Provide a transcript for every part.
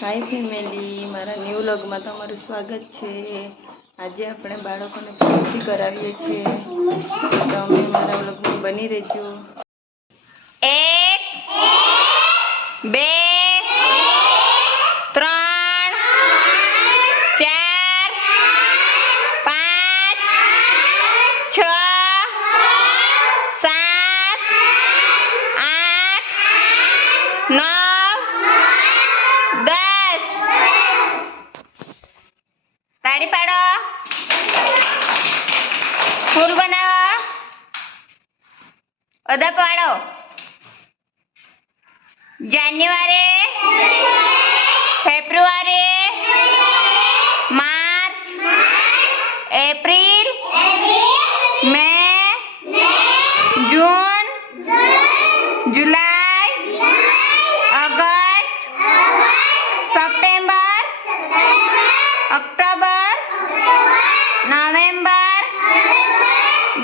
હાય family મારા new વ્લોગમાં તમારું સ્વાગત છે. આજે આપણે બાળકોને પ્રવૃત્તિ કરાવીએ છીએ. તો અમે મારા વ્લોગમાં બની રહેજો. એક, બે ફૂલ બનાવો અદા પાડો. January February March April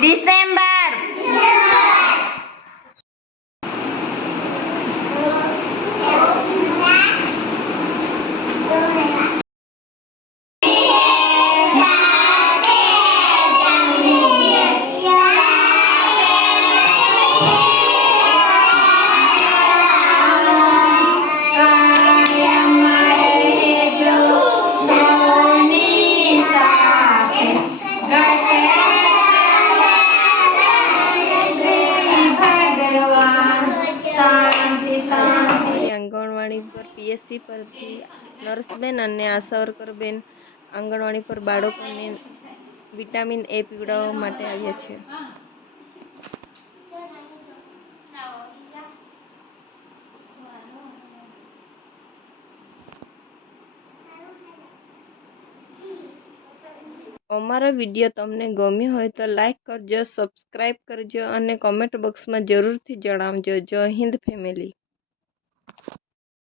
December. PSC પરથી નર્સબેન અને આશા વર્કરબેન આંગણવાડી પર બાળકોને વિટામિન એ પીવડાવવા માટે આવ્યા છે. અમારો વીડિયો તમને ગમ્યો હોય તો લાઈક કરજો સબસ્ક્રાઈબ કરજો અને કમેન્ટ બોક્સમાં જરૂરથી જણાવજો. જય હિન્દ ફેમિલી.